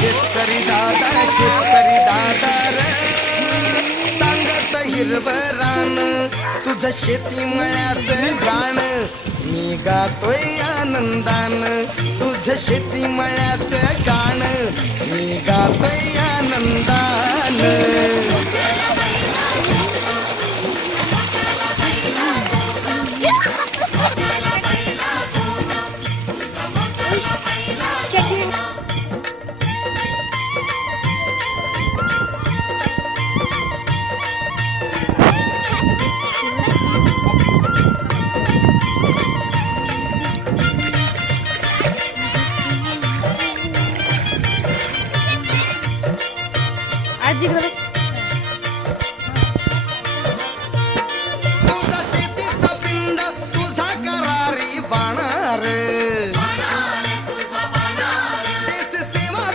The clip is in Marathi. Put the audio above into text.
शेतकरी दादा रे सांगत हिरवं रान तुझं शेती मळ्यात गाण मी गातोय आनंदान तुझं शेती मळ्यात गाण मी गातोय आनंदान आजी तुझा शेतीचा पिंड तुझा करारी बाणार देश सेवा